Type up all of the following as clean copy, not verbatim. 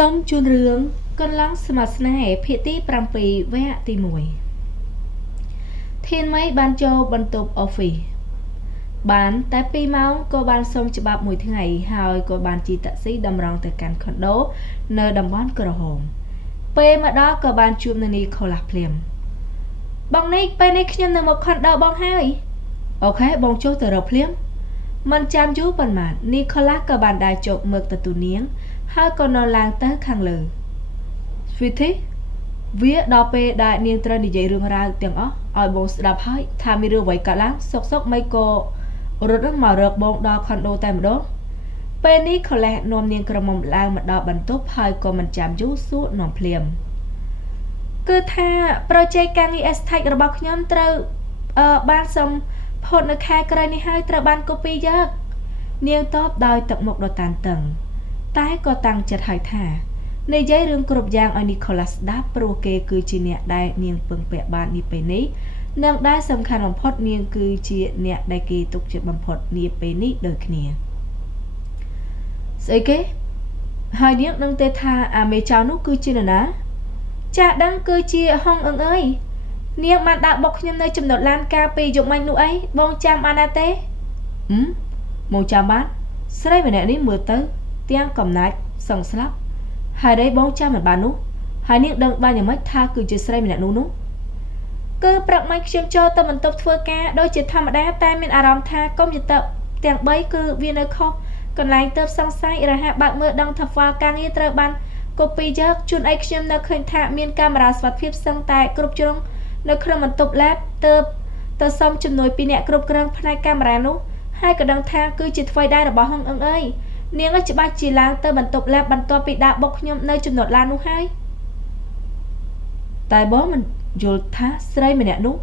សូមជូនរឿងកន្លងស្មោះស្នេហ៍ភាគទី7វគ្គទី1ធានមីបានចូលបន្ទប់អอฟហ្វិសបានតែ2ម៉ោងក៏បានសុំច្បាប់មួយថ្ងៃហើយក៏បានជិះតាក់ស៊ីតម្រង់ទៅកាន់ខុនដូនៅតំបន់ក្រហមពេលមកដល់ក៏បានជួបនានីខូឡាស់ភ្លាមបងនេះពេលនេះខ្ញុំនៅមកខុនដូបងហើយអូខេបងចុះទៅរកភ្លាមមិនចាំយូរប៉ុន្មាននីខូឡាស់ក៏បានដើរចុះមើលទៅទូនាងហើយក៏នៅឡើងទៅខាងលើស្វីធីវាដល់ពេលដែលនាងត្រូវនិយាយរឿងរ៉ាវទាំងអស់ឲ្យបងស្ដាប់ហើយថាមានរឿងអ្វីកើតឡើងសុកមិនក៏រត់មករកបងដល់ខុនដូតែម្ដងពេលនេះខូឡាស់នាំនាងក្រមុំឡើងមកដល់បន្ទប់ហើយក៏មិនចាំយូរសួរនាំភ្លាមគឺថាប្រជែកការងារ Estate របស់ខ្ញុំត្រូវបានសំផុតនៅខែក្រោយនេះហើយត្រូវបានកូពីយកនាងតបដោយទឹកមុខដ៏តានតឹងតែក៏តាំងចិត្តហើយថានិយាយរឿងគ្រប់យ៉ាងឲ្យនីខូឡាស់ស្ដាប់ព្រោះគេគឺជាអ្នកដែលនាងពឹងពាក់បាននាពេលនេះនិងដែលសំខាន់បំផុតនាងគឺជាអ្នកដែលគេទុកចិត្តបំផុតនាពេលនេះដូចគ្នាស្អីគេហើយនាងនឹងទេថាអាមេចៅនោះគឺជានរណាចាដឹងគឺជាហុងអឹងអើយនាងបានដាក់បុកខ្ញុំនៅចំណុចឡានកាលពីយប់មិញនោះអីបងចាំបានណាទេមកចាំបានស្រីម្នាក់នេះមើលទៅទាំងកំណាច់សឹងស្លាប់ហើយđâyបងចាំមិនបាននោះហើយនាងដឹងបានយ៉ាងម៉េចថាគឺជាស្រីម្នាក់នោះគឺព្រឹកមិញខ្ញុំចូលទៅបន្ទប់ធ្វើការដូចជាធម្មតាតែមានអារម្មណ៍ថាកុំយទៅទាំង3គឺវានៅខុសកន្លែងទៅសង្ស័យរហ័សបើកមើលដឹងថាហ្វាល់ការងារត្រូវបានកូពីយកជួនអីខ្ញុំនៅឃើញថាមានកាមេរ៉ាសុវត្ថិភាពសឹងតែគ្រប់ជ្រុងនៅក្នុងបន្ទប់ lab ទៅសុំជំនួយពីអ្នកគ្រប់គ្រងផ្នែកកាមេរ៉ានោះហើយក៏ដឹងថាគឺជាថ្មីដែររបស់ហឹងអឹងអើយនាងច្បាស់ជាឡើងទៅបន្ទប់ lab បន្ទាប់ពីដាក់បុកខ្ញុំនៅចំណុចឡាននោះហើយតែបងមិនយល់ថាស្រីម្នាក់នោះ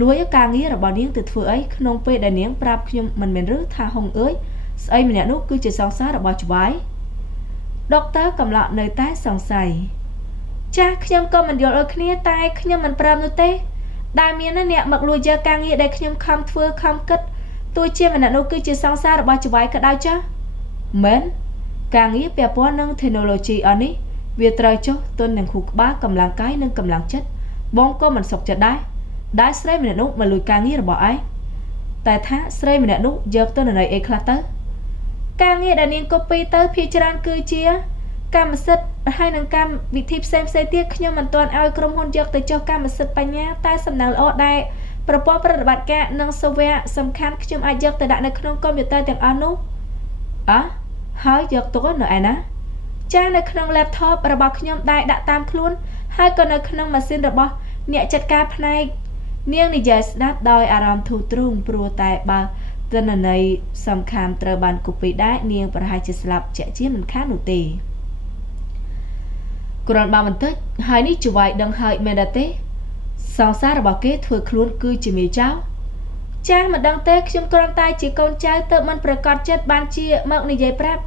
លួចការងាររបស់នាងទៅធ្វើអីក្នុងពេលដែលនាងប្រាប់ខ្ញុំមិនមែនឬថាហុងអើយស្អីម្នាក់នោះគឺជាសង្សាររបស់ច្បាយដុកទ័រកំឡោះនៅតែសង្ស័យចាស់ខ្ញុំក៏មិនយល់ដូចគ្នាតែខ្ញុំមិនព្រមនោះទេដែលមានអ្នកមកលួចយកការងារដែលខ្ញុំខំធ្វើខំគិតទោះជាម្នាក់នោះគឺជាសង្សាររបស់ច្បាយក៏ដោយចាស់មែនការងារពាក់ព័ន្ធនឹង technology អស់នេះវាត្រូវចុះទុននឹងខួរក្បាលកម្លាំងកាយនិងកម្លាំងចិត្តបងក៏មិនសុខចិត្តដែរស្រីម្នាក់នោះមកលួចការងាររបស់ឯងតែថាស្រីម្នាក់នោះយកទៅន័យអីខ្លះទៅការងារដែលនាងកូពីទៅភាគច្រើនគឺជាកម្មសិទ្ធិហើយនឹងកម្មវិធីផ្សេងទៀតខ្ញុំមិនទាន់ឲ្យក្រុមហ៊ុនយកទៅចុះកម្មសិទ្ធិបញ្ញាតែសំណើល្អដែរប្រព័ន្ធប្រតិបត្តិការនិង software សំខាន់ខ្ញុំអាចយកទៅដាក់នៅក្នុងកុំព្យូទ័រទាំងអស់នោះហើយយកទុកនៅឯណាចានៅក្នុង laptop របស់ខ្ញុំដែលដាក់តាមខ្លួនហើយក៏នៅក្នុងម៉ាស៊ីនរបស់អ្នកចាត់ការផ្នែកនាងនិយាយស្ដាប់ដោយអារម្មណ៍ធូរទ្រូងព្រោះតែបើទិន្នន័យសំខាន់ត្រូវបានកូពីដែរនាងប្រហែលជាស្លាប់ជាក់ជាមិនខាននោះទេគ្រាន់បើបន្តិចហើយនេះច្បាយដឹងហើយមែនទេសង្សាររបស់គេធ្វើខ្លួនគឺជាមេចៅចាស់មិនដឹងទេខ្ញុំគ្រាន់តែជាកូនចៅទៅមិនប្រកាសចិត្តបានជាមកនិយាយប្រាប់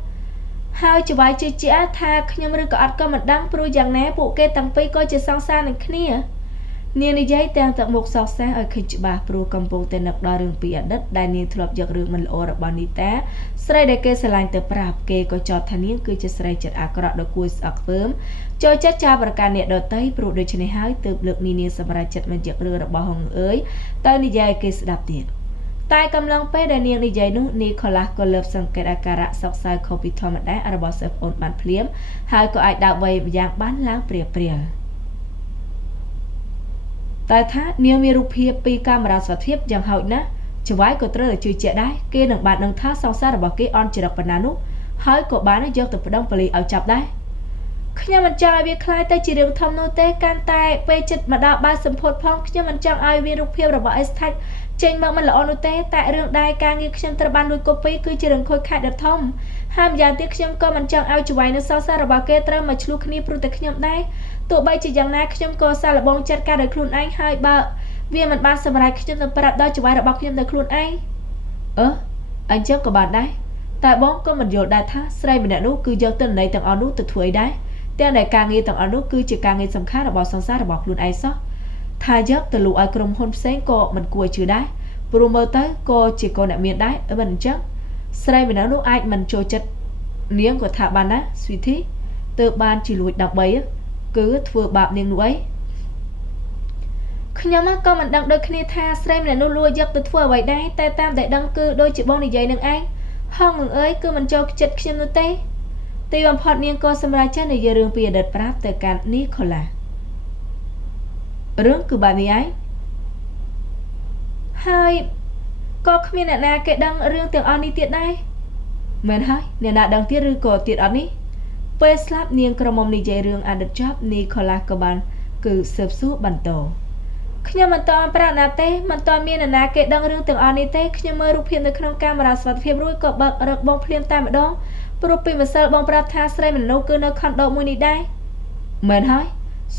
ហើយច្បាយជឿជាក់ថាខ្ញុំឬក៏អត់ក៏មិនដឹងព្រោះយ៉ាងណាពួកគេទាំងពីរក៏ជាសង្សារនឹងគ្នានាងនិយាយទាំងទឹកមុខសោកសៅឲ្យឃើញច្បាស់ព្រោះកំពុងតែនឹកដល់រឿងពីអតីតដែលនាងធ្លាប់យករឿងមិនល្អរបស់នីតាស្រីដែលគេស្រឡាញ់ទៅប្រាប់គេក៏ចោទថានាងគឺជាស្រីចិត្តអាក្រក់ដ៏គួរស្អកខ្ពើមចូលចិត្តចោលប្រការអ្នកដទៃព្រោះដូច្នេះហើយទើបលើកនាងសម្រាប់ចិត្តមិនយករឿងរបស់ហុងអើយទៅនិយាយឲ្យគេស្ដាប់ទៀតតែកំឡុងពេលដែលនាងនិយាយនោះនីខូឡាស់ក៏លើកសង្កេតអាការៈសោកសៅខុសពីធម្មតារបស់សិស្សប្អូនបានភ្លាមហើយក៏អាចដាក់វ័យយ៉ាងបានឡើងព្រាលតែថានាងមានរូបភាពពីកាមេរ៉ាសុវត្ថិភាពយ៉ាងហោចណាស់ច្បាយក៏ត្រូវតែជឿជាក់ដែរគេនឹងបានដឹងថាសង្សាររបស់គេអន់ចរិតប៉ុណ្ណានោះហើយក៏បានយកទៅប្តឹងប៉ូលីសឲ្យចាប់ដែរខ្ញុំមិនចង់ឲ្យវាคล้ายទៅជារឿងធំនោះទេកាន់តែពេលចិត្តមកដល់បើសម្ពុតផងខ្ញុំមិនចង់ឲ្យវារូបភាពរបស់ Estate ចេញមកមិនល្អនោះទេតែរឿងដែរការងារខ្ញុំត្រូវបានលួចកូពីគឺជារឿងខូចខាតដ៏ធំហើយម្យ៉ាងទៀតខ្ញុំក៏មិនចង់ឲ្យច្បាយនៅសង្សាររបស់គេត្រូវមកឆ្លោះគ្នាព្រោះតែខ្ញុំដែរទោះបីជាយ៉ាងណាខ្ញុំក៏សាឡបងចាត់ការដោយខ្លួនឯងហើយបើវាមិនបានសម្រេចខ្ញុំនឹងប្រាប់ដល់ច្បាយរបស់ខ្ញុំដោយខ្លួនឯងអញ្ចឹងក៏បានដែរតែបងក៏មិនយល់ដែរថាស្រីម្នាក់នោះគឺយកទិន្នន័យទាំងអស់នោះទៅធ្វើអីដែរទាំងដែលការងារទាំងអស់នោះគឺជាការងារសំខាន់របស់សង្សាររបស់ខ្លួនឯងសោះថាយកទៅលូកឲ្យក្រុមហ៊ុនផ្សេងក៏មិនគួរជឿដែរព្រោះមើលទៅក៏ជាកូនអ្នកមានដែរមិនអញ្ចឹងស្រីម្នាក់នោះអាចមិនចូលចិត្តនាងក៏ថាបានណាស្វីធី ទើបបានជាលួចដើម្បីគឺធ្វើបាបនាងនោះអីខ្ញុំក៏មិនដឹងដូចគ្នាថាស្រីម្នាក់នោះលួចយកទៅធ្វើអ្វីដែរតែតាមដែលដឹងគឺដូចជាបងនិយាយនឹងឯងហងអើយគឺមិនចូលចិត្តខ្ញុំនោះទេទីបំផុតនាងក៏សម្រេចចិត្តនិយាយរឿងពីអតីតប្រាប់ទៅកាន់នីខូឡារឿងគឺបែបនេះឯងហើយក៏គ្មានអ្នកណាគេដឹងរឿងទាំងអស់នេះទៀតដែរមែនហើយអ្នកណាដឹងទៀតឬក៏ទៀតអត់នេះពេលស្លាប់នាងក្រមុំនិយាយរឿងអតីតចប់នីខូឡាក៏បានគឺស៊ើបសួរបន្តខ្ញុំមិនតន់ប្រាប់ណាទេមិនតន់មានអ្នកណាគេដឹងរឿងទាំងអស់នេះទេខ្ញុំមើលរូបភាពនៅក្នុងកាមេរ៉ាសុវត្ថិភាពរួចក៏បើករកបងភ្លាមតែម្ដងព្រោះពីម្សិលបងប្រាប់ថាស្រីម្នាក់គឺនៅខុនដូមួយនេះដែរមែនហើយ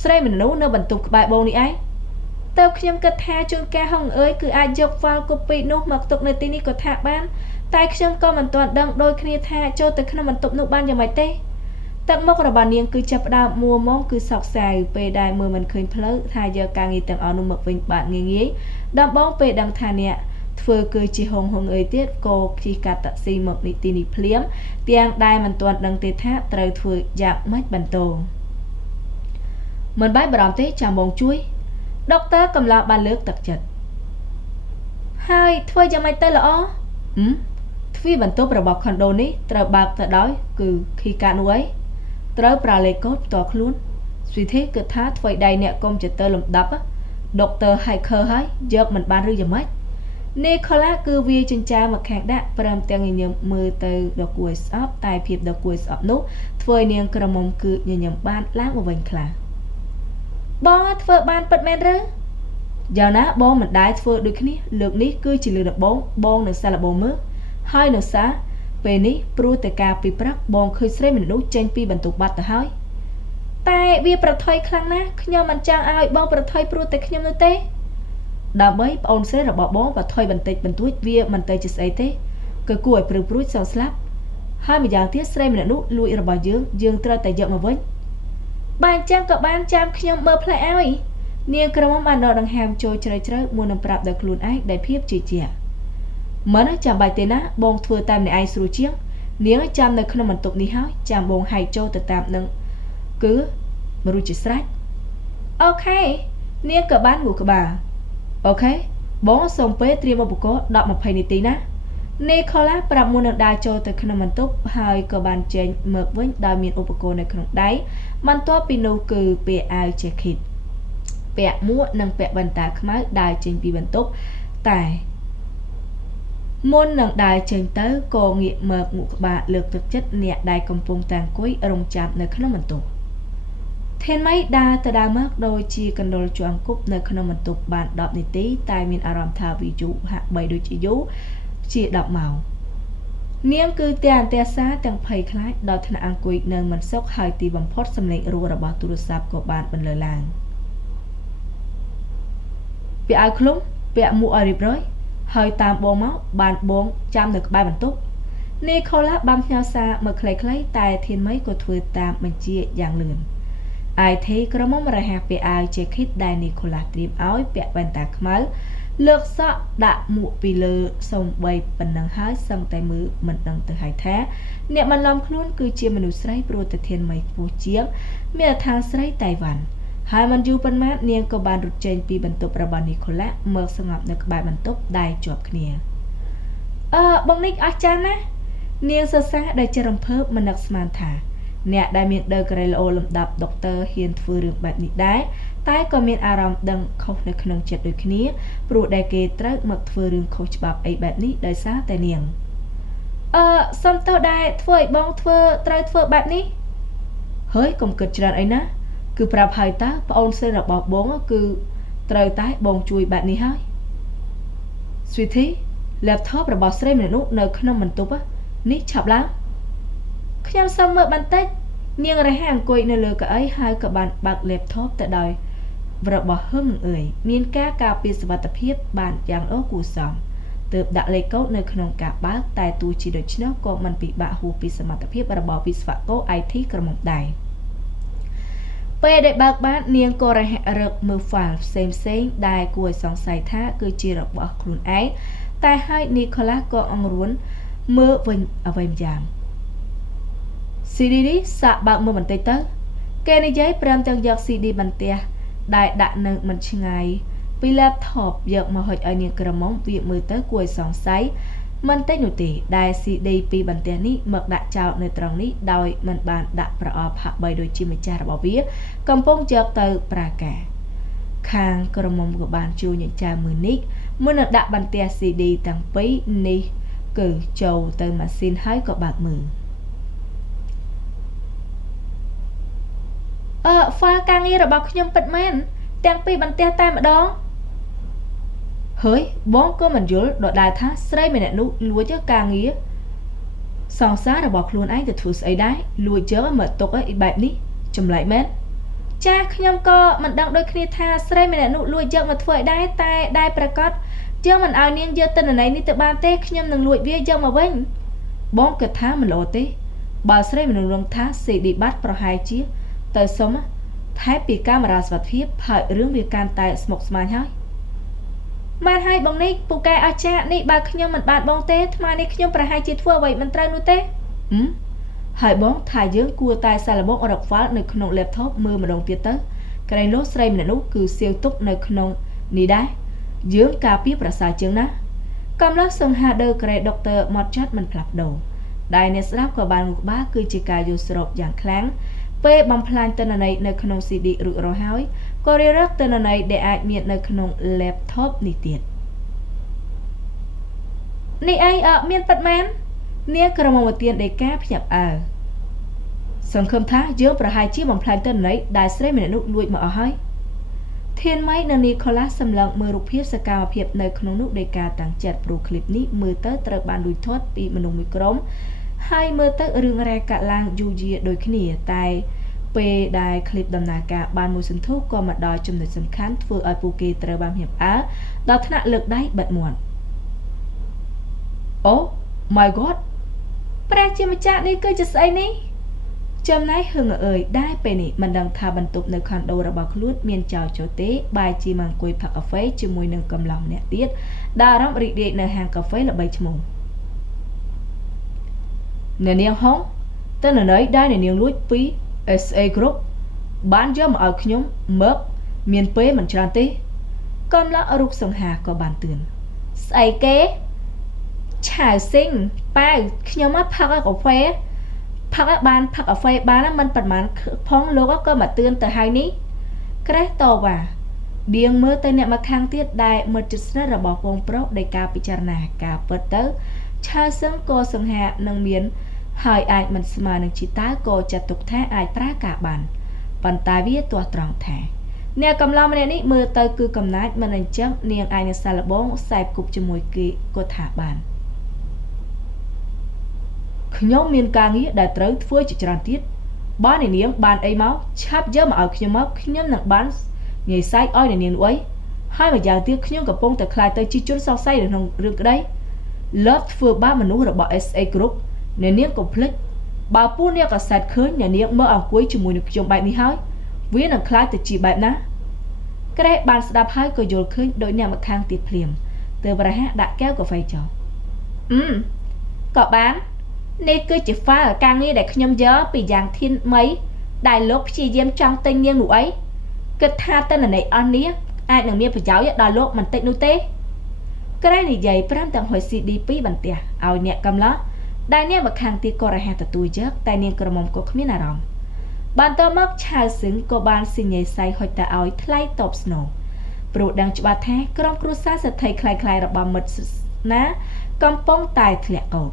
ស្រីម្នាក់នៅបន្ទប់ក្បែរបងនេះឯងតើខ្ញុំគិតថាជួនកាលហងអើយគឺអាចយក file copy នោះមកទុកនៅទីនេះក៏ថាបានតែខ្ញុំក៏មិនទាន់ដឹងដូចគ្នាថាចូលទៅក្នុងបន្ទប់នោះបានយ៉ាងម៉េចទេទឹកមុខរបស់នាងគឺចាប់ផ្ដើមមួម៉ងគឺសោកសៅពេលដែលមើលមិនឃើញផ្លូវថាយកការងារទាំងអស់នោះមកវិញបាទងាយដំបងពេលដឹងថាអ្នកធ្វើគឺជាហងអើយទៀតក៏ជិះកាត់តាក់ស៊ីមកនេះទីនេះភ្លាមទាំងដែលមិនទាន់ដឹងទេថាត្រូវធ្វើយ៉ាងម៉េចបន្តមិនបាយបារម្ភទេចាំបងជួយដុកទ័រកំឡោះបានលើកទឹកចិត្តហើយធ្វើយ៉ាងម៉េចទៅល្អទ្វារបន្ទប់របស់ខុនដូនេះត្រូវបើកទៅដោយគឺខីកានោះឯងត្រូវប្រើលេខកូដផ្ទាល់ខ្លួនស្វីធីគិតថាធ្វើដៃអ្នកកុំព្យូទ័រលំដាប់ដុកទ័រ hacker ហើយយកមិនបានឬយ៉ាងម៉េចនីខូឡាគឺវាចិញ្ចាមកខាងដាក់ព្រមទាំងញញឹមមើលទៅដល់គួរឲ្យស្អប់តែភាពដល់គួរឲ្យស្អប់នោះធ្វើឲ្យនាងក្រមុំគឺញញឹមបានឡើងមកវិញខ្លះបងធ្វើបានពិតមែនឬយ៉ាងណាបងមិនដែលធ្វើដូចគ្នាលើកនេះគឺជាលើកដំបូងបងនឹងសាឡបងមើលហើយនៅសាពេលនេះព្រោះតែការពីព្រឹកបងឃើញស្រីម្នាក់នោះចេញពីបន្ទប់បាត់ទៅហើយតែវាប្រថុយខ្លាំងណាស់ខ្ញុំមិនចង់ឲ្យបងប្រថុយព្រោះតែខ្ញុំនោះទេដើម្បីប្អូនស្រីរបស់បងប្រថុយបន្តិចបន្តួចវាមិនទៅជាស្អីទេគឺគួរឲ្យព្រឺព្រួយសងស្លាប់ហើយម្យ៉ាងទៀតស្រីម្នាក់នោះលួចរបស់យើងត្រូវតែយកមកវិញបើអញ្ចឹងក៏បានចាំខ្ញុំមើលផ្លែឲ្យនាងក្រមុំបានដកដង្ហើមចូលជ្រៅមុននឹងប្រាប់ដល់ខ្លួនឯងដោយភាពជឿជាក់មិនចាំបាច់ទេណាបងធ្វើតែម្នាក់ឯងស្រួលជាងនាងចាំនៅក្នុងបន្ទប់នេះហើយចាំបងហែកចូលទៅតាមនឹងគឺមរុជាស្រេចអូខេនាងក៏បានងូក្បាលអូខេបងសូមពេលត្រៀមឧបករណ៍10-20នាទីណានីខូឡាប្រាប់មុននឹងដើរចូលទៅក្នុងបន្ទប់ហើយក៏បានចេញមកវិញដោយមានឧបករណ៍នៅក្នុងដៃបន្ទាប់ពីនោះគឺពាក់អាវ jacket ពាក់មួកនិងពាក់វ៉ែនតាខ្មៅដើរចេញពីបន្ទប់តែមុននឹងដើរចេញទៅក៏ងាកមកងក់ក្បាលលើកទឹកចិត្តអ្នកដែលកំពុងតែអង្គុយរងចាំនៅក្នុងបន្ទប់ធានម៉ៃដើរទៅដើរមកដូចជាកណ្ដុរជាប់គប់នៅក្នុងបន្ទប់បាន10នាទីតែមានអារម្មណ៍ថាវាយូរហាក់បីដូចជាយូរជា10ម៉ោងនាងគឺទាំងអន្ទះសាទាំងភ័យខ្លាចដល់ថ្នាក់អង្គុយនៅមិនសុខហើយទីបំផុតសម្លេងរស់របស់ទូរស័ព្ទក៏បានបន្លឺឡើងពាក់អាវឃ្លុំពាក់មួកឲ្យរៀបរយហើយតាមបងមកបានបងចាំនៅក្បែរបន្ទប់នីខូឡាបានផ្ញើសារមកខ្លីៗតែធានម៉ៃក៏ធ្វើតាមបញ្ជាយ៉ាងលឿនអាយធីក្រមុំរហ័សពាក់អាវ jacket ដែលនីខូឡាត្រៀមឲ្យពាក់វ៉ែនតាខ្មៅលើកសក់ដាក់មួកពីលើសំបីប៉ុណ្ណឹងហើយសឹងតែមើលមិនដឹងទៅហើយថាអ្នកបន្លំខ្លួនគឺជាមនុស្សស្រីព្រោះតែធានម៉ៃខ្ពស់ជាងមានអត្ថាស្រីតៃវ៉ាន់ហើយមិនយូរប៉ុន្មាននាងក៏បានរត់ចេញពីបន្ទប់របស់នីខូឡាមកស្ងប់នៅក្បែរបន្ទប់ដែលជាប់គ្នាបងនេះអស្ចារ្យណាស់នាងសរសើរដែលជារំភើបមិននឹកស្មានថាអ្នកដែលមានដឺក្រេល្អលំដាប់ដុកទ័រហ៊ានធ្វើរឿងបែបនេះដែរតែក៏មានអារម្មណ៍ដឹងខុសនៅក្នុងចិត្តដូចគ្នាព្រោះដែលគេត្រូវមកធ្វើរឿងខុសច្បាប់អីបែបនេះដោយសារតែនាងសុំទោសដែលធ្វើឲ្យបងត្រូវធ្វើបែបនេះហើយកុំគិតច្រើនអីណាគឺប្រាប់ហើយតើប្អូនស្រីរបស់បងគឺត្រូវតែបងជួយបែបនេះហើយ Sweetie laptop របស់ស្រីម្នាក់នោះនៅក្នុងបន្ទប់នេះឆាប់ឡើងខ្ញុំសុំមើលបន្តិចនាងរហ័សអង្គុយនៅលើកៅអីហើយក៏បានបើក laptop ទៅដោយរបស់ហឹងអើយមានការការពារសុវត្ថិភាពបានយ៉ាងល្អគួរសមទើបដាក់លេខកូដនៅក្នុងការបើកតែទោះជាដូច្នោះក៏មិនពិបាកហួសពីសមត្ថភាពរបស់វិស្វករ IT ក្រមុំដែរពេលដែលបើកបាននាងក៏រហ័សរកមើល file ផ្សេងដែលគួរឲ្យសង្ស័យថាគឺជារបស់ខ្លួនឯងតែហើយនីខូឡាក៏អង្រួនមើលវិញអ្វីម្យ៉ាង CD នេះសាកបើកមើលបន្តិចទៅគេនិយាយព្រមទាំងយក CD បន្ទះដែលដាក់នៅមិនឆ្ងាយពី laptop យកមកហុចឲ្យនាងក្រមុំវាមើលទៅគួរឲ្យសង្ស័យមិនតិចនោះទេដែល CD ពីបន្ទះនេះមកដាក់ចោលនៅត្រង់នេះដោយមិនបានដាក់ប្រអប់ហាក់បីដូចជាម្ចាស់របស់វាកំពុងយកទៅប្រាការខាងក្រមុំក៏បានជួយញចៅមើលនេះមុននឹងដាក់បន្ទះ CD ទាំងពីរនេះគឺចូលទៅម៉ាស៊ីនហើយក៏បើកមើលfile ការងាររបស់ខ្ញុំពិតមែនទាំងពីរបន្ទះតែម្ដងហើយបងក៏មិនយល់ដដែលថាស្រីម្នាក់នោះលួចការងារសង្សាររបស់ខ្លួនឯងទៅធ្វើស្អីដែរលួចយកមកទុកអីបែបនេះចម្លែកមែនចាខ្ញុំក៏មិនដឹងដូចគ្នាថាស្រីម្នាក់នោះលួចយកមកធ្វើអីដែរតែដែលប្រកាសយើងមិនឲ្យនាងយកទិន្នន័យនេះទៅបានទេខ្ញុំនឹងលួចវាយកមកវិញបងគិតថាមិនល្អទេបើស្រីមនុស្សរងថា CD បាត់ប្រហែលជាទៅសុំថែពីកាមេរ៉ាសុវត្ថិភាពហើយរឿងវាកាន់តែស្មុគស្មាញហើយបានហើយបងនេះពូកែអស្ចារ្យនេះបើខ្ញុំមិនបានបងទេថ្មនេះខ្ញុំប្រហែលជាធ្វើអ្វីមិនត្រូវនោះទេហើយបងថាយើងគួរតែសាឡបងរក file នៅក្នុង laptop មើលម្ដងទៀតទៅក្រែងលោកស្រីម្នាក់នោះគឺសៀវទុកនៅក្នុងនេះដែរយើងការពារប្រសើរជាងណាកំឡុងសង្ហាដើក្រែដុកទ័រម៉ត់ចាត់មិនផ្លាស់ប្ដូរដែលអ្នកស្ដាប់ក៏បានងក្បាលគឺជាការយល់ស្របយ៉ាងខ្លាំងពេលបំផ្លាញទិន្នន័យនៅក្នុង CD រួចរាល់ហើយក៏រៀបរាប់ទិន្នន័យដែលអាចមាននៅក្នុង laptop នេះទៀតនេះអីមានប៉ិតមែននាងក្រមុំទានដីកាភ្ញាក់ផ្អើលសង្ឃឹមថាយើងប្រហែលជាបំផ្លាញទិន្នន័យដែលស្រីម្នាក់នោះលួចមកអស់ហើយធានម៉ៃនៅនីកូឡាសម្លឹងមើលរូបភាពសកម្មភាពនៅក្នុងនោះដីកាតាំងចិត្តព្រោះคลิปនេះមើលទៅត្រូវបានលួចធាត់ពីមនុស្សមួយក្រុមហើយមើលទៅរឿងរ៉ាវកាត់ឡើងយូរយារដូចគ្នាតែពេលដែលคลิปដំណើរការបានមួយសន្ធុក៏មកដល់ចំណុចសំខាន់ធ្វើឲ្យពួកគេត្រូវបានភ្ញាក់ផ្អើលដល់ថ្នាក់លើកដៃបិទមាត់អូ my god ព្រះជាម្ចាស់នេះគឺជាស្អីនេះចំណែកហឹងអើយដែរពេលនេះមិនដឹងថាបន្ទប់នៅខុនដូរបស់ខ្លួនមានចោលចូលទេបែរជាមកអង្គុយផឹកកាហ្វេជាមួយនឹងកំឡោះម្នាក់ទៀតដែលអារម្មណ៍រីករាយនៅហាងកាហ្វេល្បីឈ្មោះអ្នកនាងហុងទិន្នន័យដែលអ្នកនាងលួចពី SA Group បានយកមកឲ្យខ្ញុំមើលមានពេលមិនច្រើនទេកំឡោះរូបសង្ហាក៏បានទឿនស្អីគេឆៅស៊ីងប៉ៅខ្ញុំមកផឹកកាហ្វេផឹកបានផឹកកាហ្វេបានមិនប្រហែលផងលោកក៏មកទឿនទៅហើយនេះក្រេះតវ៉ាដៀងមើលទៅអ្នកមកខាងទៀតដែលមិត្តជិតស្និទ្ធរបស់ពងប្រុសដែលការពិចារណាការពិតទៅឆៅសឹងក៏សង្ហានឹងមានហើយអាចមិនស្មើនឹងជីតាក៏ចាត់ទុកថាអាចប្រើការបានប៉ុន្តែវាទាស់ត្រង់ថាអ្នកកំឡោះម្នាក់នេះមើលទៅគឺកំណាចមិនអញ្ចឹងនាងអាចនឹងសាឡបងខ្សែគប់ជាមួយគេក៏ថាបានខ្ញុំមានការងារដែលត្រូវធ្វើជាច្រើនទៀតបើនាងបានអីមកឆាប់យកមកឲ្យខ្ញុំមកខ្ញុំនឹងបានងាយសាយឲ្យនាងនោះអីហើយម្យ៉ាងទៀតខ្ញុំកំពុងតែខ្លាចទៅជាជនសង្ស័យក្នុងរឿងក្តីលើបធ្វើបាបមនុស្សរបស់ SA Group អ្នកនាងកុំភ្លេចបើពូអ្នកក៏សាច់ឃើញអ្នកនាងមើលអង្គុយជាមួយនឹងខ្ញុំបែបនេះហើយវានឹងខ្លាចទៅជាបែបណាក្រែបានស្ដាប់ហើយក៏យល់ឃើញដោយអ្នកមកខាងទៀតភ្លាមទើបរហ័សដាក់កែវកាហ្វេចោលក៏បាននេះគឺជា file ការងារដែលខ្ញុំយកពីយ៉ាងធានមីដែលលោកព្យាយាមចង់ទិញនាងនោះអីគិតថាទិន្នន័យអស់នេះអាចនឹងមានប្រយោជន៍ដល់លោកមិនតិចនោះទេក្រែនិយាយប្រាំទាំងហុយ CD ពីបន្ទះឲ្យអ្នកកំឡោះដែលអ្នកមកខាងទៀតក៏រហ័សទទួលយកតែនាងក្រមុំក៏គ្មានអារម្មណ៍បានតមកឆៅសឹងក៏បានសញ្ញាស័យហុចទៅឲ្យថ្លៃតបស្នងព្រោះដឹងច្បាស់ថាក្រុមគ្រួសារសេដ្ឋីខ្លាយៗរបស់មិត្តណាកំពុងតែធ្លាក់កោត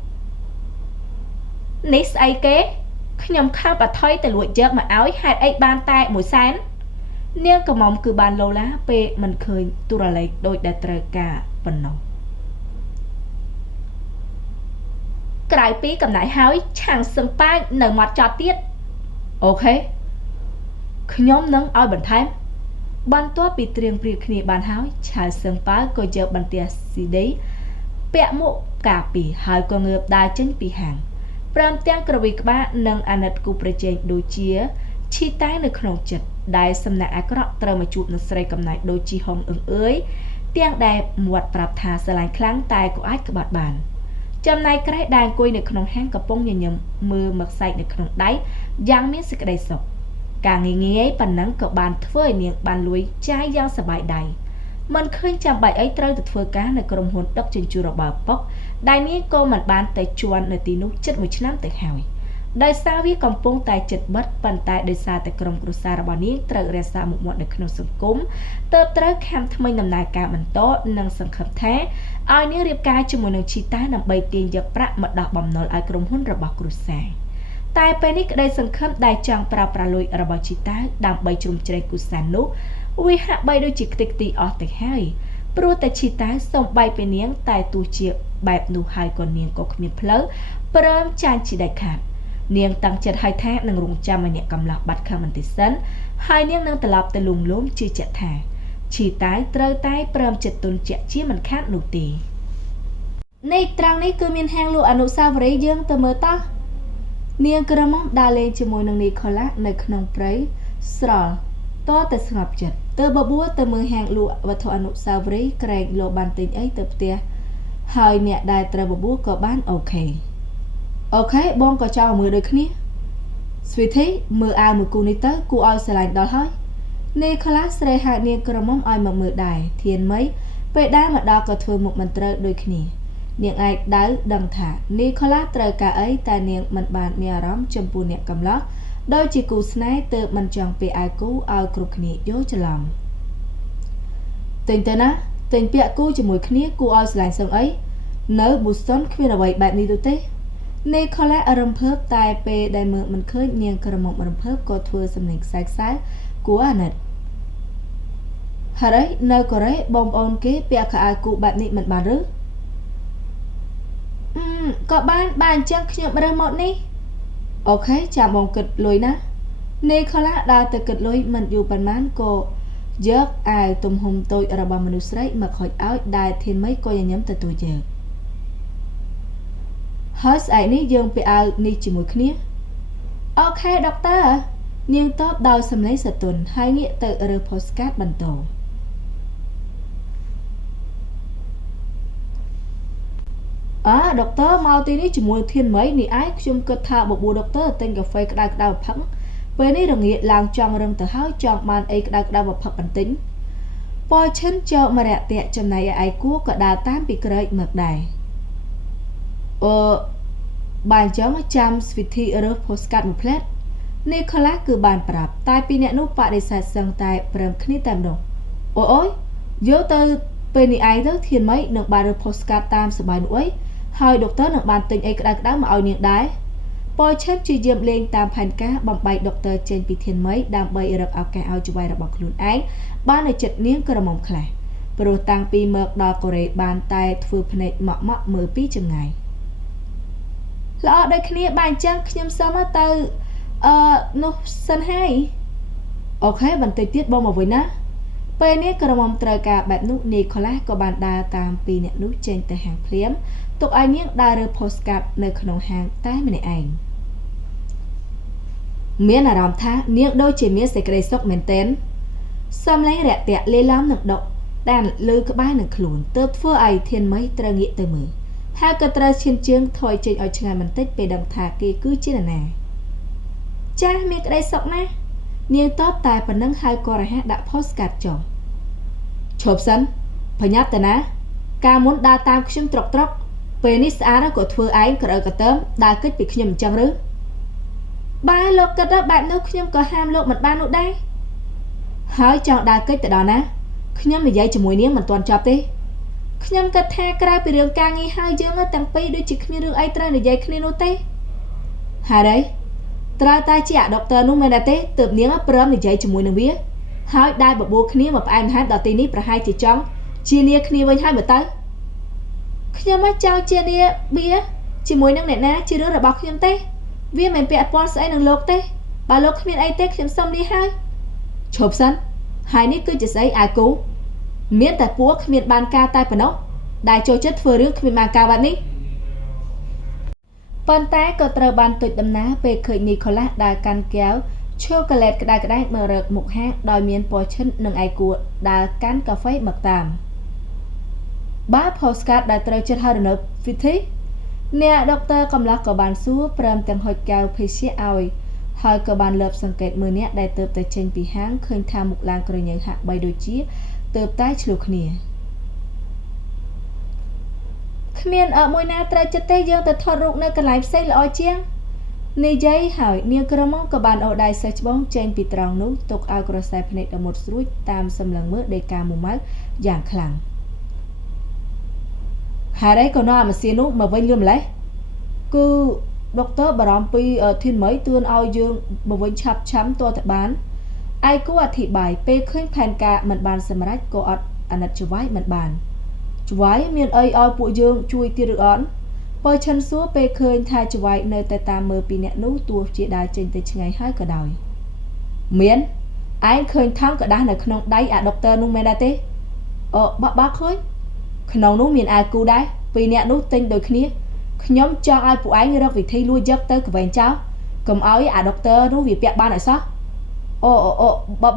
នេះស្អីគេខ្ញុំខំបថុយទៅលួចយកមកឲ្យហេតុអីបានតែ100,000នាងកំមុំគឺបានលោឡាពេលមិនឃើញទូរលេខដូចដែលត្រូវការប៉ុណ្ណោះក្រៅពីកំណាយហើយឆាំងសឹងប៉ានៅមាត់ចត់ទៀតអូខេខ្ញុំនឹងឲ្យបន្ថែមបន្ទាប់ពីត្រៀមព្រៀបគ្នាបានហើយឆៅសឹងប៉ាក៏យកបន្ទះ CD ពាក់មួកការពីហើយក៏ងើបដើរចេញពីហាងព្រមទាំងក្រវីក្បាលនិងអាណិតគូប្រជែងដូចជាឈីតែនៅក្នុងចិត្តដែលសំណាក់អាក្រក់ត្រូវមកជួបនឹងស្រីកំណាចដូចជាហុងអឹងអើយទាំងដែលមាត់ប្រាប់ថាស្រឡាញ់ខ្លាំងតែក៏អាចក្បត់បាន ចំណែកក្រែដែលអង្គុយនៅក្នុងហាងកំពុងញញឹមមើលមឹកសាច់នៅក្នុងដៃយ៉ាងមានសេចក្តីសុខការងាយប៉ុណ្ណឹងក៏បានធ្វើឲ្យនាងបានលួយចាយយ៉ាងសប្បាយដៃមិនឃើញចាំបាច់អីត្រូវទៅធ្វើការនៅក្រុមហ៊ុនដឹកជញ្ជូនរបស់ឪពុកដែលនាងក៏មិនបានទៅជាន់នៅទីនោះជិត1ឆ្នាំទៅហើយដោយសារវាកំពុងតែជិតបិទប៉ុន្តែដោយសារតែក្រុមគ្រួសាររបស់នាងត្រូវរក្សាមុខមាត់នៅក្នុងសង្គមទើបត្រូវខាំថ្មីដំណើរការបន្តនិងសង្ឃឹមថាឲ្យនាងរៀបការជាមួយនឹងឈីតាដើម្បីទាញយកប្រាក់មកដោះបំណុលឲ្យក្រុមហ៊ុនរបស់គ្រួសារតែពេលនេះក្តីសង្ឃឹមដែលចង់ប្រើប្រាស់លុយរបស់ឈីតាដើម្បីជ្រោមជ្រែងគូសាននោះវាហាក់បីដូចជាខ្ទេចខ្ទីអស់ទៅហើយព្រោះតែឈីតាសំបីពីនាងតែទោះជាបែបនោះហើយក៏នាងក៏គ្មានផ្លូវព្រមចាញ់ជាដាច់ខាតនាងតាំងចិត្តឲ្យថានឹងរងចាំឲ្យអ្នកកំឡោះបាត់ខំបន្តិចសិនហើយនាងនឹងត្រឡប់ទៅលួងលោមជឿជាក់ថាឈីតាត្រូវតែព្រមចិត្តទុនជាក់ជាមិនខាតនោះទេនេះត្រង់នេះគឺមានហាងលក់អនុស្សាវរីយ៍យើងទៅមើលតោះនាងក្រមុំដើរលេងជាមួយនឹងនីកូឡានៅក្នុងព្រៃស្រល់តតែស្ងប់ចិត្តទៅបបួលទៅមើលហាងលក់វត្ថុអនុស្សាវរីយ៍ក្រែងលោកបានទិញអីទៅផ្ទះហើយអ្នកដែលត្រូវបបួលក៏បានអូខេបងក៏ចង់មើលដូចគ្នាស្វីធីមើលអាវមួយគូនេះទៅគូឲ្យស្រឡាញ់ដល់ហើយនីកូឡាស្រែហៅនាងក្រមុំឲ្យមកមើលដែរធានមីពេលដែលមកដល់ក៏ធ្វើមុខមិនត្រូវដូចគ្នានាងឯកដៅដឹងថានីកូឡាត្រូវការអីតែនាងមិនបានមានអារម្មណ៍ចំពោះអ្នកកំឡោះដោយជាគូស្នេហ៍ទើបមិនចង់ពាក់អាវគូឲ្យគ្រប់គ្នាយល់ច្រឡំទិញទៅណាទិញពាក់គូជាមួយគ្នាគូឲ្យស្រឡាញ់សឹងអីនៅប៊ូស្តុនគ្មានអ្វីបែបនេះទេនីកូឡារំភើបតែពេលដែលមើលមិនឃើញនាងក្រមុំរំភើបក៏ធ្វើសំឡេងខ្សែគួរអាណិតហើយនៅកូរ៉េបងប្អូនគេពាក់ខោអាវគូបែបនេះមិនបានឬក៏បានអញ្ចឹងខ្ញុំរើសម៉ូដនេះអូខេចាំបងគិតលុយណានីកូឡាដើរទៅគិតលុយមិនយូរប៉ុន្មានក៏យកអាវទំហំតូចរបស់មនុស្សស្រីមកខូចឲ្យដែលធានមីក៏ញញឹមទទួលយកហើយស្អែកនេះយើងពាក់អាវនេះជាមួយគ្នាអូខេដុកទ័រនាងតបដោយសំឡេងសទន់ហើយងាកទៅរើស postcard បន្តដុកទ័រមកទីនេះជាមួយធានមីនេះឯងខ្ញុំគិតថាបបួលដុកទ័រទិញកាហ្វេក្តៅៗផឹកពេលនេះរងាឡើងចង់រឹងទៅហើយចង់បានអីក្តៅមកផឹកបន្តិចពណ៌ឈិនចូលមករយៈតាក់ចំណៃឯគួរក៏ដើរតាមពីក្រោយមកដែរបានចឹងចាំស្វីធីរើស postcard មួយផ្លែតនីកូឡាគឺបានប្រាប់តែពីរអ្នកនោះបដិសេធសឹងតែព្រមគ្នាតែម្ដងអូយយកទៅពេលនេះឯងទៅធានមីនឹងបានរើស postcard តាមសបាយនោះអីហើយដុកទ័រនឹងបានទិញអីក្តៅមកឲ្យនាងដែរពណ៌ឈិនជាយាមលេងតាមផែនការបំបីដុកទ័រចេញពីធានមីដើម្បីរកឱកាសឲ្យច្បាយរបស់ខ្លួនឯងបាននៅចិត្តនាងក្រមុំខ្លះព្រោះតាំងពីមកដល់កូរ៉េបានតែធ្វើភ្នែកម៉ក់មើលពីចម្ងាយល្អដូចគ្នាបានអញ្ចឹងខ្ញុំសុំទៅនោះសិនហើយអូខេបន្តិចទៀតបងមកវិញណាពេលនេះក្រមុំត្រូវការបែបនោះនីកូឡាក៏បានដើរតាមពីអ្នកនោះចេញទៅហាងភ្លាមទុកឲ្យនាងដើររើ postcard នៅក្នុងហាងតែម្នាក់ឯងមានអារម្មណ៍ថានាងដូចជាមានសេចក្តីសុខមែនទែនសំឡេងរាក់ទាក់លាយឡំនឹងដុកដែលលើក្បែរនឹងខ្លួនទើបធ្វើឲ្យធានមីត្រូវងាកទៅមើលហើយក៏ត្រូវឈានជើងថយចេញឲ្យឆ្ងាយបន្តិចពេលដឹងថាគេគឺជានរណាចាស់មានក្តីសុខណាស់នាងតបតែប៉ុណ្ណឹងហើយក៏រហ័សដាក់ postcard ចុះឈប់សិនប្រញាប់ទៅណាកាលមុនដើរតាមខ្ញុំត្រុកពេលនេះស្អាតក៏ធ្វើឯងក្រអើកតើមដើរគិតពីខ្ញុំអញ្ចឹងឬបើលោកគិតបែបនោះខ្ញុំក៏ហាមលោកមិនបាននោះដែរហើយចង់ដើរគិតទៅដល់ណាខ្ញុំនិយាយជាមួយនាងមិនទាន់ចប់ទេខ្ញុំគិតថាក្រៅពីរឿងការងារហើយយើងទាំងពីរដូចជាគ្មានរឿងអីត្រូវនិយាយគ្នានោះទេហើយត្រូវតែជាអាដុកទ័រនោះមែនទេទើបនាងព្រមនិយាយជាមួយនឹងវាហើយដើរបបួលគ្នាមកផ្អែមហានដល់ទីនេះប្រហែលជាចង់ជានាគ្នាវិញហើយមើលទៅខ្ញុំមកចង់ជានាវាជាមួយនឹងអ្នកណាជារឿងរបស់ខ្ញុំទេវាមិនពាក់ព័ន្ធស្អីនឹងលោកទេបើលោកគ្មានអីទេខ្ញុំសុំលាហើយឈប់សិនហើយនេះគឺជាស្អីអាគូមានតែពួកគ្មានបានការតែប៉ុណ្ណោះដែលចូលចិត្តធ្វើរឿងគ្មានបានការបែបនេះប៉ុន្តែក៏ត្រូវបានទុចដំណើរពេលឃើញនីកូឡាដើរកាន់កែវឈូកូឡេតក្តៅៗមករកមុខហាងដោយមានពណ៌ឈិននិងឯគួរដើរកាន់កាហ្វេមកតាមបើ postcard ដែលត្រូវចិត្តហើយនៅវិធី អ្នកដុកទ័រកំឡោះក៏បានសួរព្រមទាំងហុចកែវភេសជ្ជៈឲ្យហើយក៏បានលើបសង្កេតមើលអ្នកដែលទើបតែចេញពីហាងឃើញថាមុខឡានក្រញើហាក់បីដូចជាទើបតែឆ្លោះគ្នាគ្មានមួយណាត្រូវចិត្តទេយើងទៅថតរូបនៅកន្លែងផ្សេងល្អជាងនិយាយហើយនាងក្រមុំក៏បានអូដៃសេះច្បងចេញពីត្រង់នោះទុកឲ្យក្រសែភ្នែកដ៏មុតស្រួចតាមសម្លឹងមើលដេកាមួយម៉ៅយ៉ាងខ្លាំងហើយក៏នាំអាម៉ាស៊ីននោះមកវិញលឿនម្លេះគឺដុកទ័របារម្ភពីធានមីទួនឲ្យយើងមកវិញឆាប់ឆាំតតែបានឯគូអធិប្បាយពេលឃើញផែនការមិនបានសម្រេចក៏អត់អាណិតច្វាយមិនបានច្វាយមានអីឲ្យពួកយើងជួយទៀតឬអត់បើឈិនសួរពេលឃើញថាច្វាយនៅតែតាមមើលពីអ្នកនោះទោះជាដើរចេញទៅឆ្ងាយហើយក៏ដោយមានឯងឃើញថង់ក្តាស់នៅក្នុងដៃអាដុកទ័រនោះមែនដែរទេបាឃើញក្នុងនោះមានអាវគូដែរពីរអ្នកនោះទិញដូចគ្នាខ្ញុំចង់ឲ្យពួកឯងរកវិធីលួចយកទៅកវែងចោលកុំឲ្យអាដុកទ័រនោះវាពាក់បានអីសោះ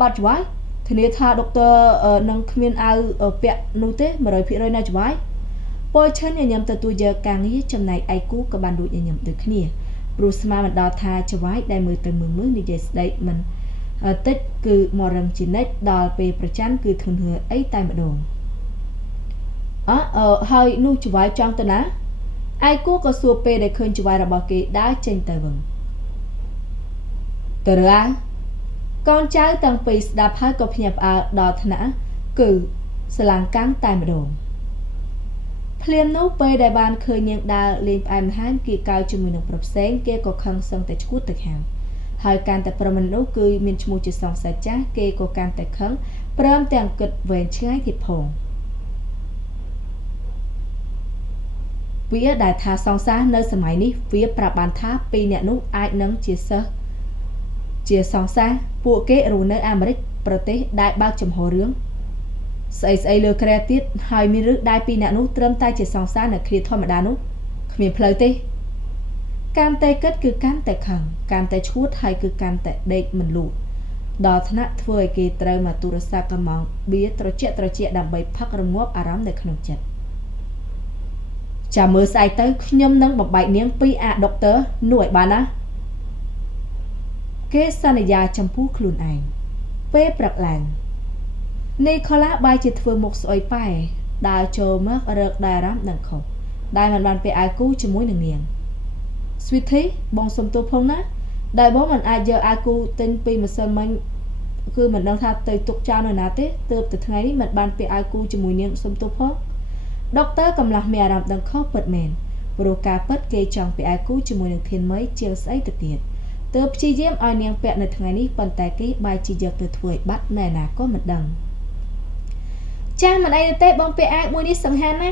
បាត់ច្វាយធានាថាដុកទ័រនឹងគ្មានអាវពាក់នោះទេ 100% នៅច្វាយពលឈិនញញឹមទទួលយកការងារចំណែកឯគូក៏បានរួចញញឹមដូចគ្នាព្រោះស្មានមិនដល់ថាច្វាយដែលមើលទៅមើលនិយាយស្ដីមិនតិចគឺមករឹងជានិច្ចដល់ពេលប្រច័ណ្ឌគឺធ្ងន់ធ្ងរអីតែម្ដងហើយនោះច្វាយចង់ទៅណាឯគូក៏សួរពេលដែលឃើញច្វាយរបស់គេដើរចេញទៅវិញទៅរើកូនចៅទាំងពីរស្ដាប់ហើយក៏ភ្ញាក់ផ្អើលដល់ថ្នាក់គឺស្លាំងកាំងតែម្ដងភ្លាមនោះពេលដែលបានឃើញនាងដើរលេងផ្អែមល្ហែមគេកៅជាមួយនឹងប្រុសផ្សេងគេក៏ខឹងសឹងតែឈួតទៅខាងហើយកាន់តែប្រុសមិននោះគឺមានឈ្មោះជាសង្សារចាស់គេក៏កាន់តែខឹងព្រមទាំងគិតវែងឆ្ងាយទៀតផងវាដែលថាសង្សារនៅសម័យនេះវាប្រាប់បានថាពីរអ្នកនោះអាចនឹងជាសិស្សជាសង្សារពួកគេរស់នៅអាមេរិកប្រទេសដែលបើកចំហរឿងស្អីលើក្រែទៀតហើយមានរឹសដែរពីរអ្នកនោះត្រឹមតែជាសង្សារនៅគ្រាធម្មតានោះគ្មានផ្លូវទេកាន់តែគិតគឺកាន់តែខឹងកាន់តែឈួតហើយគឺកាន់តែដេកមិនលូដល់ថ្នាក់ធ្វើឲ្យគេត្រូវមកទូរស័ព្ទកំងបៀត្រជាក់ដើម្បីផឹករងាប់អារម្មណ៍នៅក្នុងចិត្តចាំមើលស្អែកទៅខ្ញុំនឹងបំបែកនាងពីអាដុកទ័រនោះឲ្យបានណាគេសន្យាចំពោះខ្លួនឯងពេលព្រឹកឡើងនីខូឡាបាយជាធ្វើមុខស្អុយប៉ែដើរចូលមករកដែរអារម្មណ៍នឹងខុសដែលមិនបានពេលអាវគូជាមួយនឹងនាង Sweetie បងសុំទោសផងណាដែលបងមិនអាចយកអាវគូទិញពីម្សិលមិញគឺមិនដឹងថាទៅទុកចោលនៅណាទេទើបតែថ្ងៃនេះមិនបានពេលអាវគូជាមួយនាងសុំទោសផងដុកទ័រកំឡោះមានអារម្មណ៍ដឹងខុសពិតមែនព្រោះការពិតគេចង់ពេលអាវគូជាមួយនឹងធានមីជាងស្អីទៅទៀតទើបព្យាយាមឲ្យនាងពាក់នៅថ្ងៃនេះប៉ុន្តែគេបែរជាយកទៅធ្វើឲ្យបាត់នៅណាក៏មិនដឹងចាស់មិនអីទេបងពាក់អាវមួយនេះសង្ហាណា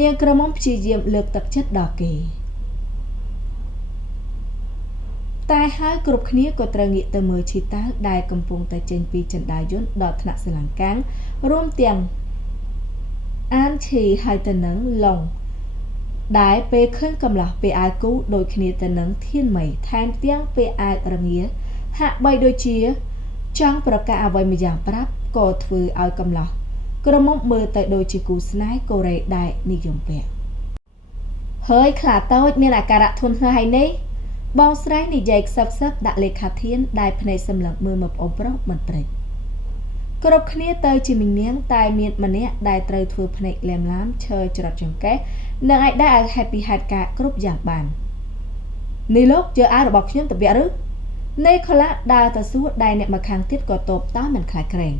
នាងក្រមុំព្យាយាមលើកទឹកចិត្តដល់គេតែហើយគ្រប់គ្នាក៏ត្រូវងាកទៅមើលឈីតាដែលកំពុងតែចេញពីចិន្តាយន្តដល់ថ្នាក់ស្លង្កាំងរួមទាំងអានឈីហើយទៅនឹងឡុងដែលពេលឃើញកំឡោះពេលអាវគូដូចគ្នាទៅនឹងធានមីថែមទាំងពេលអាវរងាហាក់បីដូចជាចង់ប្រកាសអ្វីម្យ៉ាងប្រាប់ក៏ធ្វើឲ្យកំឡោះក្រមុំមើលទៅដូចជាគូស្នេហ៍កូរ៉េដែលនិយមពាក់ហើយខ្លាតូចមានអាការៈធន់ធ្ងរហើយនេះបងស្រីនិយាយខ្សឹបដាក់លេខាធានដែលភ្នែកសម្លឹងមើលមកប្អូនប្រុសមិនព្រិចគ្រប់គ្នាទៅជាមីងនាងតែមានម្នាក់ដែលត្រូវធ្វើភ្នែកលែមឡាមឈើច្រត់ចង្កេះនឹងអាចដែរឲ្យហេតុពីហេតុការគ្រប់យ៉ាងបាននេះលោកយកអាវរបស់ខ្ញុំទៅពាក់ឬនេខូឡាដើរទៅសួរដែលអ្នកមកខាងទៀតក៏តបតមិនខ្លាចក្រែង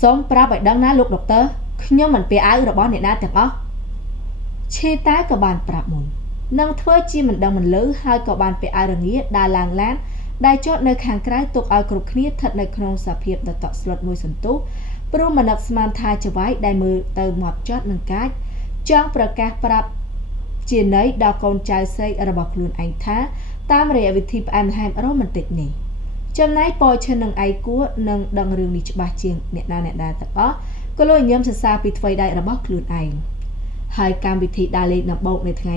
សូមប្រាប់ឲ្យដឹងណាលោកដុកទ័រខ្ញុំមិនពាក់អាវរបស់អ្នកណាទាំងអស់ឈីតាក៏បានប្រាប់មុននឹងធ្វើជាមិនដឹងមិនលឺហើយក៏បានពាក់អាវរងាដើរឡើងឡានដែលចតនៅខាងក្រៅទុកឲ្យគ្រប់គ្នាស្ថិតនៅក្នុងសភាពដតក់ស្លុតមួយសន្ទុះព្រោះមនឹកស្មានថាច្វាយដែលមើលទៅមកចត់នឹងកាចចង់ប្រកាសប្រាប់ជាន័យដល់កូនចៅស្រីរបស់ខ្លួនឯងថាតាមរយៈវិធីផ្អែមល្ហែមរ៉ូម៉ាន់ទិកនេះចំណែកប៉ឈិននឹងឯកួរនឹងដឹងរឿងនេះច្បាស់ជាងអ្នកណាទាំងអស់ក៏លួចញឹមសរសើរពីថ្វីដៃរបស់ខ្លួនឯងហើយកម្មវិធីដើរលេងដំបូងនៅថ្ងៃ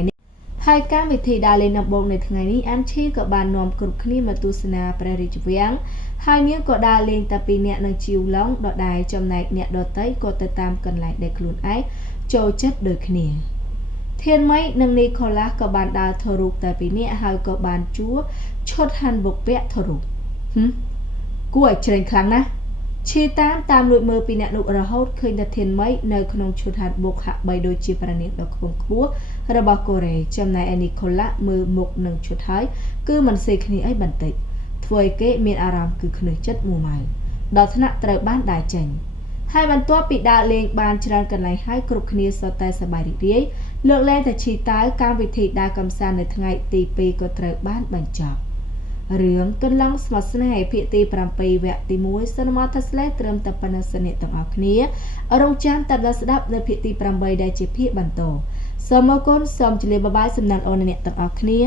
នេះអានឈីក៏បាននាំគ្រប់គ្នាមកទស្សនាព្រះរាជវាំងហើយនាងក៏ដើរលេងតែពីរអ្នកនឹងជីវឡុងដដែលចំណែកអ្នកដទៃក៏ទៅតាមកន្លែងដែលខ្លួនឯងចូលចិត្តដូចគ្នា thiên mấy nâng ni khổ lá có bàn đào thờ rụp tại vì nè hai có bàn chúa chốt hành bục vẽ thờ rụp cú ở trên kháng ná chi tam lụi mơ bị nẹ nụ ra hốt khơi đặt thiên mấy nơi khôn chốt hành bục hạ bay đôi chi bà niệm đọc khung khúa ra bà cô rể châm này anh khổ lá mơ một nâng chốt hái cứ mình xây khní ấy bẩn tịch thuê kế miền Aram cứ khơi chất mù mày đó thân nặng trời bán đại chành hai bàn toa bị đa lên bàn tràn cần này hai cục khnia so tay sờ bài đi lượng lênแต่ชีตายการวิธีได้กำซันในថ្ងៃទី2ក៏ត្រូវបានបញ្ចប់រឿងកន្លងស្មោះស្នេហ៍ភាគទី7វគ្គទី1សិនមកថាស្លេត្រឹមតែប៉ុណ្ណេះសិនអ្នកទាំងអស់គ្នារងចាំតែដល់ស្ដាប់នៅភាគទី8ដែលជាភាគបន្តសូមអរគុណសូមជម្រាបបាយសំណាងអូនអ្នកទាំងអស់គ្នា